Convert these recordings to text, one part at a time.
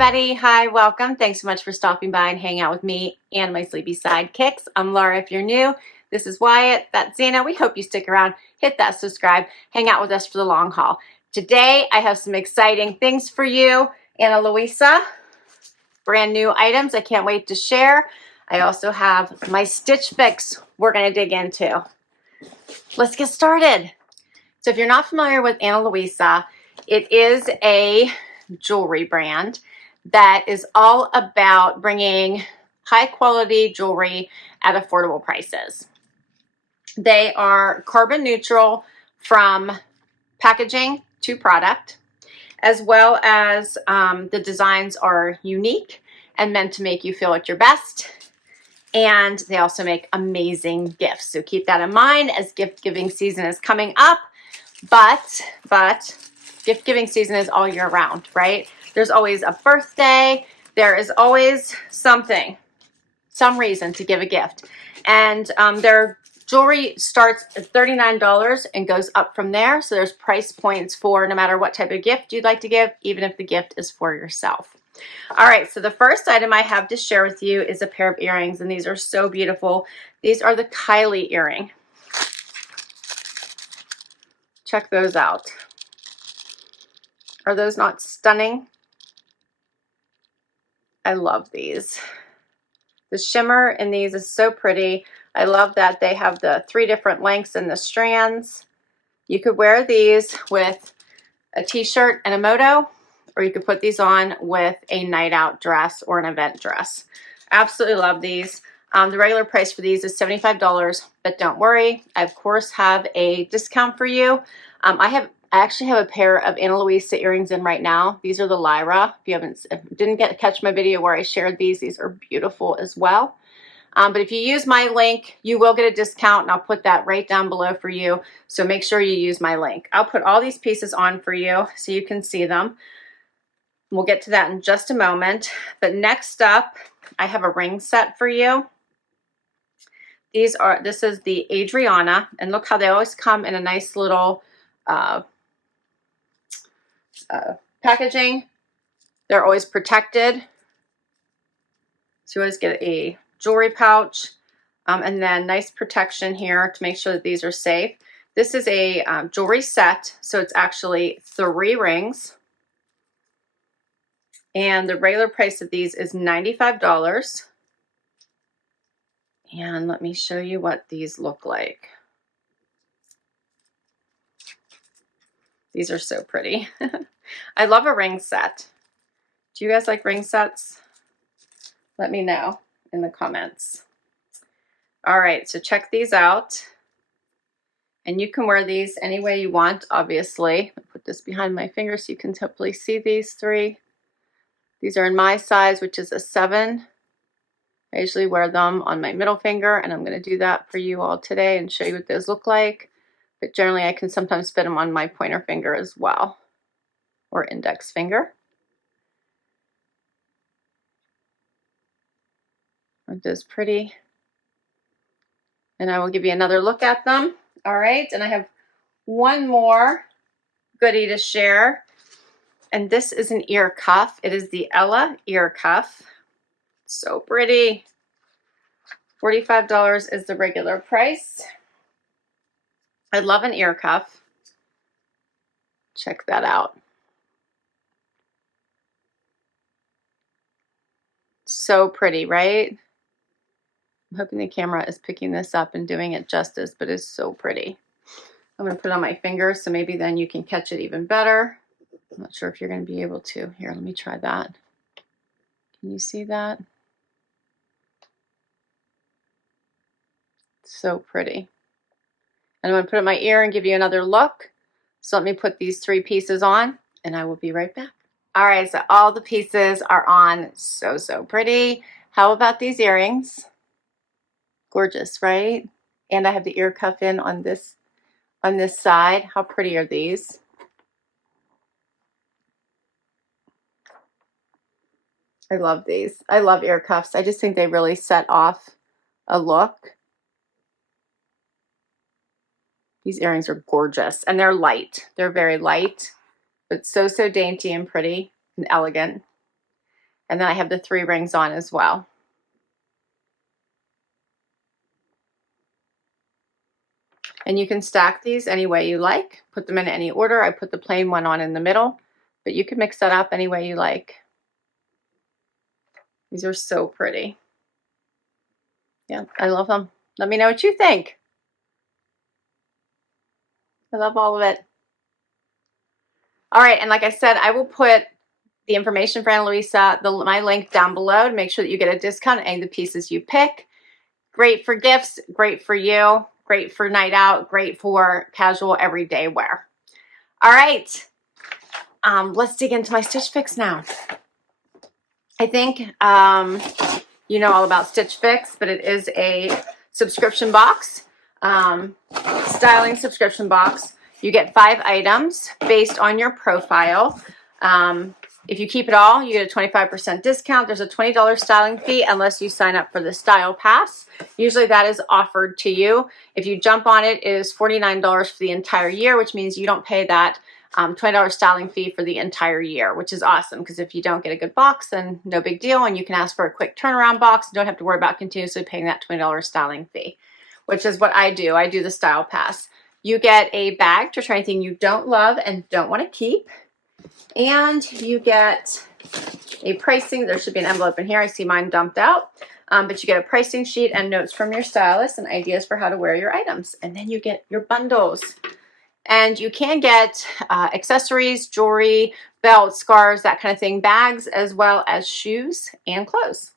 everybody. Hi, welcome. Thanks so much for stopping by and hanging out with me and my sleepy sidekicks. I'm Laura if you're new. This is Wyatt. That's Zena. We hope you stick around, hit that subscribe, hang out with us for the long haul. Today, I have some exciting things for you. Ana Luisa, brand new items I can't wait to share. I also have my Stitch Fix we're going to dig into. Let's get started. So if you're not familiar with Ana Luisa, it is a jewelry brand that is all about bringing high quality jewelry at affordable prices. They are carbon neutral from packaging to product, as well as the designs are unique and meant to make you feel like your best. And they also make amazing gifts. So keep that in mind as gift giving season is coming up. But gift giving season is all year round, right? There's always a birthday. There is always something, some reason to give a gift. And their jewelry starts at $39 and goes up from there. So there's price points for no matter what type of gift you'd like to give, even if the gift is for yourself. All right, so the first item I have to share with you is a pair of earrings, and these are so beautiful. These are the Kylie earring. Check those out. Are those not stunning? I love these. The shimmer in these is so pretty. I love that they have the 3 different lengths in the strands. You could wear these with a t-shirt and a moto, or you could put these on with a night out dress or an event dress. Absolutely love these. The regular price for these is $75, but don't worry, I of course have a discount for you. I actually have a pair of Ana Luisa earrings in right now. These are the Lyra. If you didn't catch my video where I shared these are beautiful as well. But if you use my link, you will get a discount, and I'll put that right down below for you. So make sure you use my link. I'll put all these pieces on for you so you can see them. We'll get to that in just a moment. But next up, I have a ring set for you. This is the Adriana, and look how they always come in a nice little packaging. They're always protected. So you always get a jewelry pouch, and then nice protection here to make sure that these are safe. This is a jewelry set, so it's actually 3 rings. And the regular price of these is $95. And let me show you what these look like. These are so pretty. I love a ring set. Do you guys like ring sets? Let me know in the comments. All right, so check these out. And you can wear these any way you want, obviously. I'll put this behind my finger so you can hopefully see these 3. These are in my size, which is a 7. I usually wear them on my middle finger, and I'm going to do that for you all today and show you what those look like. But generally, I can sometimes fit them on my pointer finger as well, or index finger. Aren't those pretty? And I will give you another look at them. All right, and I have one more goodie to share. And this is an ear cuff. It is the Ella ear cuff. So pretty. $45 is the regular price. I love an ear cuff. Check that out. So pretty, right? I'm hoping the camera is picking this up and doing it justice, but it's so pretty. I'm going to put it on my fingers so maybe then you can catch it even better. I'm not sure if you're going to be able to. Here, let me try that. Can you see that? So pretty. And I'm going to put it in my ear and give you another look. So let me put these 3 pieces on, and I will be right back. All right, so all the pieces are on. So pretty. How about these earrings? Gorgeous, right? And I have the ear cuff in on this side. How pretty are these? I love these. I love ear cuffs. I just think they really set off a look. These earrings are gorgeous, and they're light. They're very light, but so dainty and pretty and elegant. And then I have the 3 rings on as well. And you can stack these any way you like. Put them in any order. I put the plain one on in the middle, but you can mix that up any way you like. These are so pretty. Yeah, I love them. Let me know what you think. I love all of it. All right, and like I said, I will put the information for Ana Luisa, my link down below to make sure that you get a discount on any of the pieces you pick. Great for gifts, great for you, great for night out, great for casual everyday wear. All right, let's dig into my Stitch Fix now. I think you know all about Stitch Fix, but it is a subscription box, styling subscription box. You get 5 items based on your profile. If you keep it all, you get a 25% discount. There's a $20 styling fee unless you sign up for the Style Pass. Usually that is offered to you. If you jump on it, it is $49 for the entire year, which means you don't pay that $20 styling fee for the entire year, which is awesome because if you don't get a good box, then no big deal, and you can ask for a quick turnaround box. You don't have to worry about continuously paying that $20 styling fee, which is what I do. I do the Style Pass. You get a bag to try anything you don't love and don't want to keep, and you get a pricing. There should be an envelope in here. I see mine dumped out, but you get a pricing sheet and notes from your stylist and ideas for how to wear your items, and then you get your bundles. And you can get accessories, jewelry, belts, scarves, that kind of thing, bags, as well as shoes and clothes.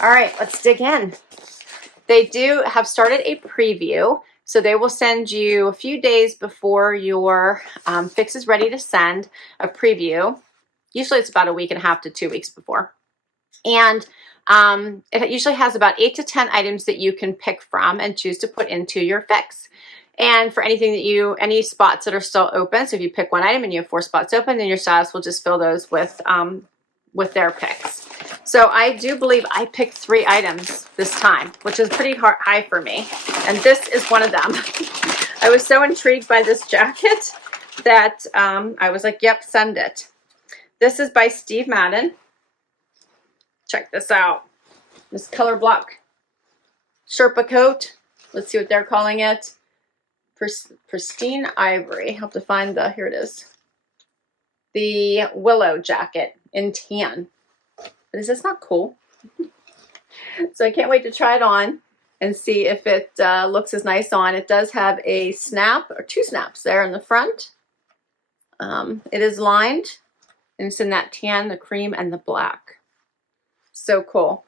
All right, let's dig in. They do have started a preview, so they will send you a few days before your fix is ready to send a preview. Usually it's about a week and a half to 2 weeks before. And it usually has about 8 to 10 items that you can pick from and choose to put into your fix. And for anything that any spots that are still open, so if you pick one item and you have 4 spots open, then your stylist will just fill those with their picks. So I do believe I picked 3 items this time, which is pretty high for me. And this is one of them. I was so intrigued by this jacket that I was like, yep, send it. This is by Steve Madden. Check this out. This color block Sherpa coat. Let's see what they're calling it. Pristine Ivory. I have to find here it is. The Willow jacket in tan. But is this not cool? So I can't wait to try it on and see if it looks as nice on. It does have a snap or 2 snaps there in the front. It is lined and it's in that tan, the cream, and the black. So cool.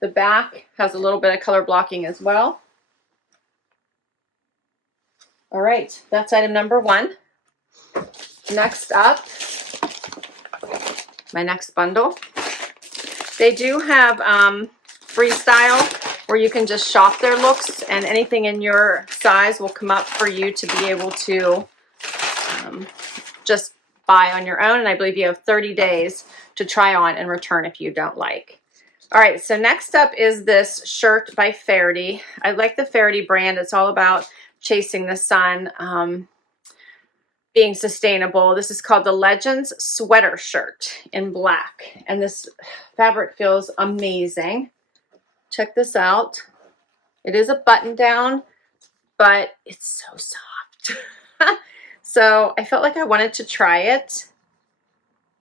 The back has a little bit of color blocking as well. All right, that's item number 1. Next up, my next bundle. They do have freestyle where you can just shop their looks and anything in your size will come up for you to be able to just buy on your own. And I believe you have 30 days to try on and return if you don't like. All right, so next up is this shirt by Faherty. I like the Faherty brand. It's all about chasing the sun, being sustainable. This is called the Legends Sweater Shirt in black. And this fabric feels amazing. Check this out. It is a button down, but it's so soft. So I felt like I wanted to try it.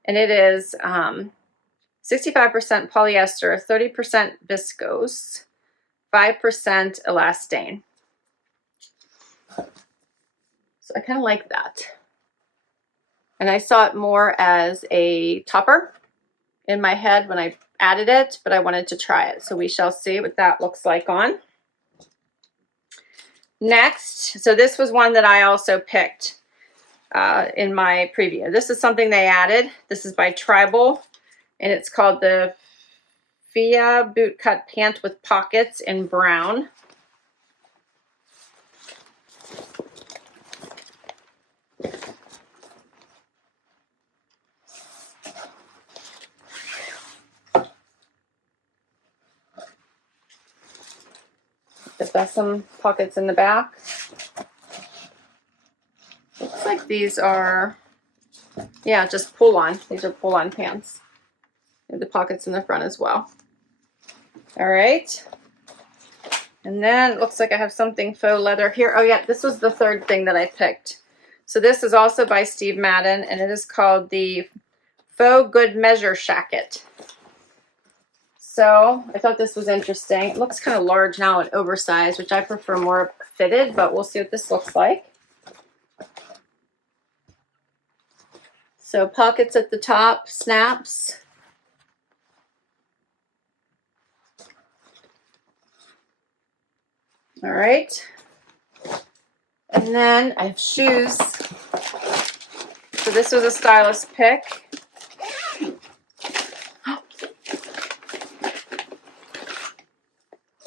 And it is 65% polyester, 30% viscose, 5% elastane. So I kind of like that. And I saw it more as a topper in my head when I added it, but I wanted to try it. So we shall see what that looks like on. Next, so this was one that I also picked in my preview. This is something they added. This is by Tribal, and it's called the Fia Bootcut Pant with Pockets in brown. There's some pockets in the back. Looks like these are, yeah, just pull-on. These are pull-on pants. And the pockets in the front as well. All right. And then it looks like I have something faux leather here. Oh yeah, this was the third thing that I picked. So this is also by Steve Madden, and it is called the Faux Good Measure Shacket. So I thought this was interesting. It looks kind of large now and oversized, which I prefer more fitted, but we'll see what this looks like. So pockets at the top, snaps. All right. And then I have shoes. So this was a stylist pick.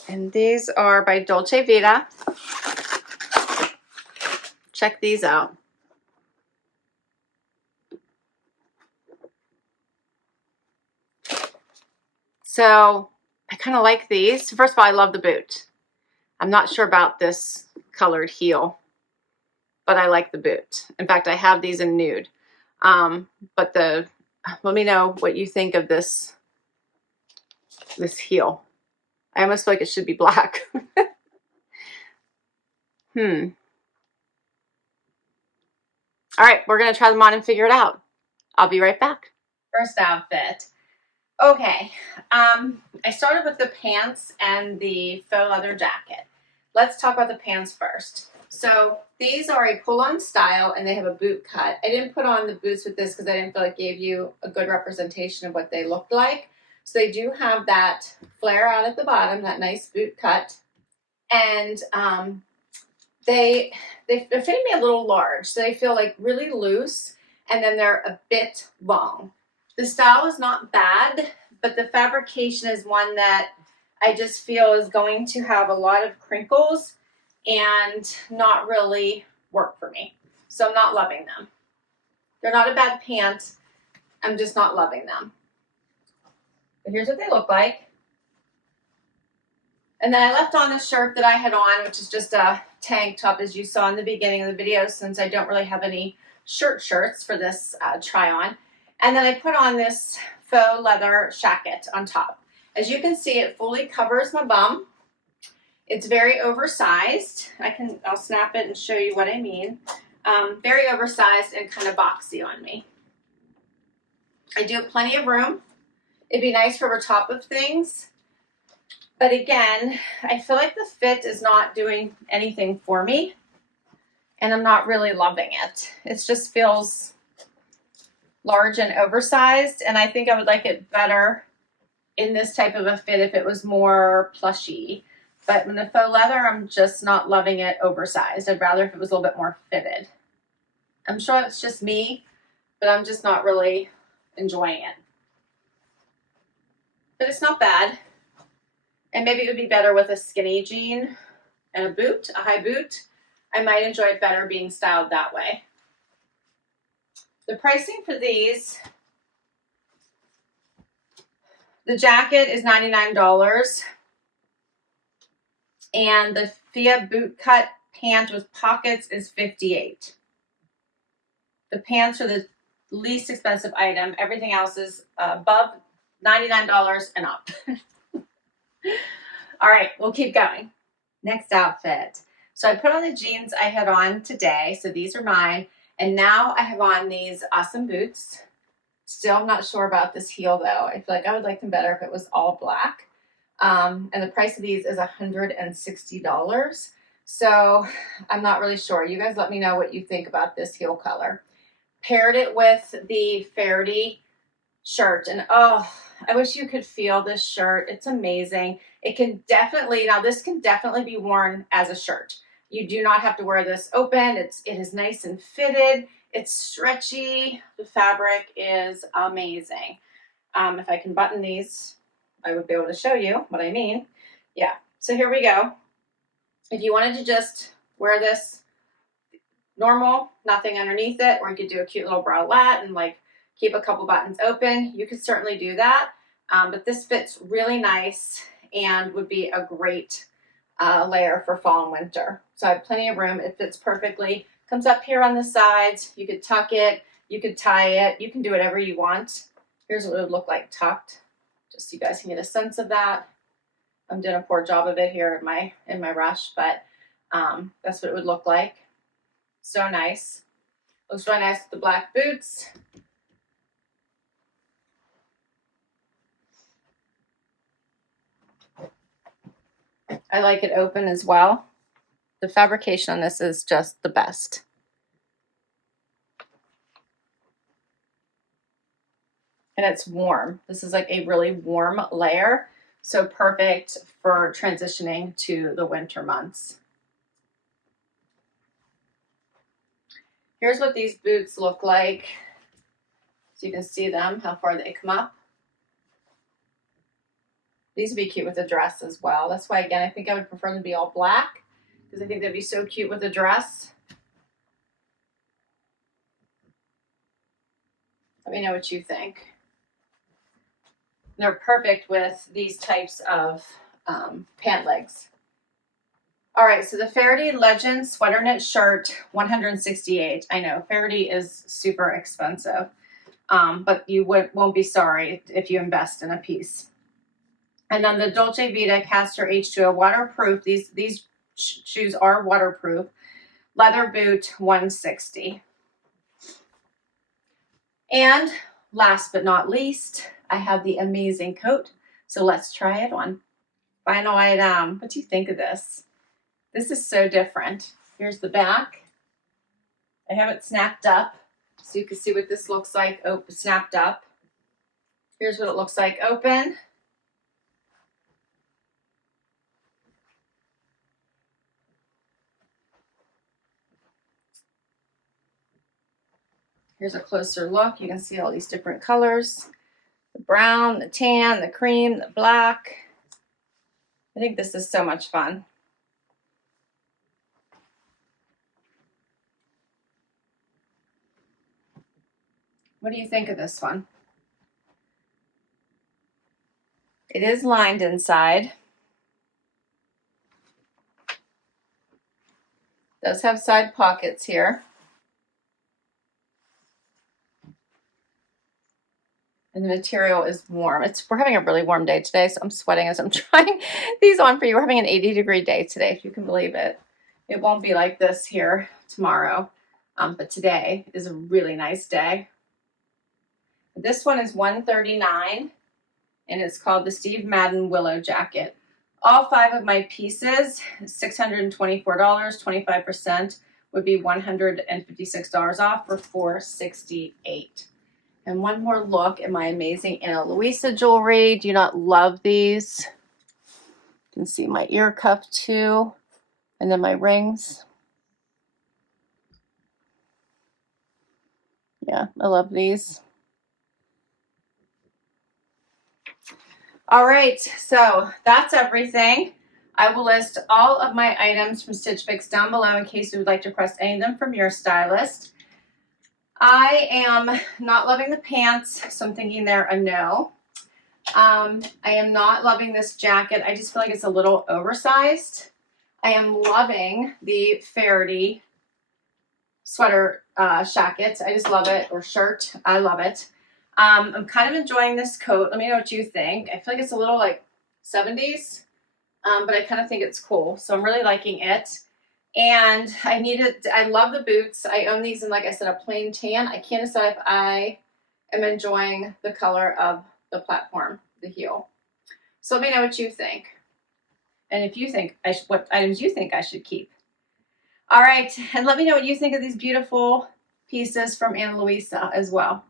And these are by Dolce Vita. Check these out. So I kind of like these. First of all, I love the boot. I'm not sure about this colored heel, but I like the boot. In fact, I have these in nude. But let me know what you think of this heel. I almost feel like it should be black. All right, we're gonna try them on and figure it out. I'll be right back. First outfit. Okay, I started with the pants and the faux leather jacket. Let's talk about the pants first. So these are a pull-on style and they have a boot cut. I didn't put on the boots with this because I didn't feel like it gave you a good representation of what they looked like. So they do have that flare out at the bottom, that nice boot cut. And they fit me a little large. So they feel like really loose and then they're a bit long. The style is not bad, but the fabrication is one that I just feel is going to have a lot of crinkles and not really work for me. So I'm not loving them. They're not a bad pant. I'm just not loving them. But here's what they look like. And then I left on a shirt that I had on, which is just a tank top, as you saw in the beginning of the video, since I don't really have any shirts for this try on. And then I put on this faux leather shacket on top. As you can see, it fully covers my bum. It's very oversized. I'll snap it and show you what I mean. Very oversized and kind of boxy on me. I do have plenty of room. It'd be nice for over top of things. But again, I feel like the fit is not doing anything for me. And I'm not really loving it. It just feels large and oversized. And I think I would like it better in this type of a fit if it was more plushy. But in the faux leather, I'm just not loving it oversized. I'd rather if it was a little bit more fitted. I'm sure it's just me, but I'm just not really enjoying it. But it's not bad. And maybe it would be better with a skinny jean and a boot, a high boot. I might enjoy it better being styled that way. The pricing for these, the jacket is $99. And the Fia boot cut pant with pockets is $58. The pants are the least expensive item. Everything else is above $99 and up. All right, we'll keep going. Next outfit. So I put on the jeans I had on today. So these are mine. And now I have on these awesome boots. Still, I'm not sure about this heel though. I feel like I would like them better if it was all black. And the price of these is $160. So I'm not really sure. You guys let me know what you think about this heel color. Paired it with the Faherty shirt. And oh, I wish you could feel this shirt. It's amazing. It can definitely, now this can definitely be worn as a shirt. You do not have to wear this open. It is nice and fitted. It's stretchy. The fabric is amazing. If I can button these, I would be able to show you what I mean. Yeah, so here we go. If you wanted to just wear this normal, nothing underneath it, or you could do a cute little bralette and like keep a couple buttons open, you could certainly do that. But this fits really nice and would be a great layer for fall and winter. So I have plenty of room. It fits perfectly. Comes up here on the sides. You could tuck it. You could tie it. You can do whatever you want. Here's what it would look like tucked, just so you guys can get a sense of that. I'm doing a poor job of it here in my rush, but that's what it would look like. So nice. Looks really nice with the black boots. I like it open as well. The fabrication on this is just the best. And it's warm. This is like a really warm layer, so perfect for transitioning to the winter months. Here's what these boots look like. So you can see them, how far they come up. These would be cute with a dress as well. That's why, again, I think I would prefer them to be all black, because I think they'd be so cute with a dress. Let me know what you think. They're perfect with these types of pant legs. All right, so the Faraday Legend sweater knit shirt, $168. I know Faraday is super expensive, but you won't be sorry if you invest in a piece. And then the Dolce Vita Castor H2O waterproof. These shoes are waterproof. Leather boot, $160. And last but not least, I have the amazing coat. So let's try it on. Final item. What do you think of this? This is so different. Here's the back. I have it snapped up so you can see what this looks like open, snapped up. Here's what it looks like open. Here's a closer look. You can see all these different colors. The brown, the tan, the cream, the black. I think this is so much fun. What do you think of this one? It is lined inside. It does have side pockets here. And the material is warm. We're having a really warm day today, so I'm sweating as I'm trying these on for you. We're having an 80-degree day today, if you can believe it. It won't be like this here tomorrow, but today is a really nice day. This one is $139, and it's called the Steve Madden Willow Jacket. All 5 of my pieces, $624, 25% would be $156 off for $468. And one more look at my amazing Ana Luisa jewelry. Do you not love these? You can see my ear cuff too, and then my rings. Yeah, I love these. All right, so that's everything. I will list all of my items from Stitch Fix down below in case you would like to request any of them from your stylist. I am not loving the pants, so I'm thinking they're a no. I am not loving this jacket. I just feel like it's a little oversized. I am loving the Faraday sweater shacket. I just love it, or shirt. I love it. I'm kind of enjoying this coat. Let me know what you think. I feel like it's a little like 70s, but I kind of think it's cool. So I'm really liking it. And I love the boots. I own these in, like I said, a plain tan. I can't decide if I am enjoying the color of the platform, the heel. So let me know what you think. And if you think what items you think I should keep. All right, and let me know what you think of these beautiful pieces from Ana Luisa as well.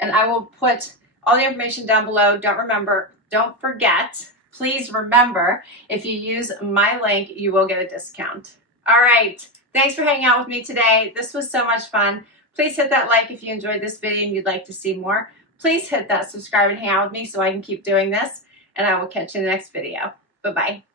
And I will put all the information down below. Don't forget, please remember, if you use my link, you will get a discount. All right, thanks for hanging out with me today. This was so much fun. Please hit that like if you enjoyed this video and you'd like to see more. Please hit that subscribe and hang out with me so I can keep doing this. And I will catch you in the next video. Bye-bye.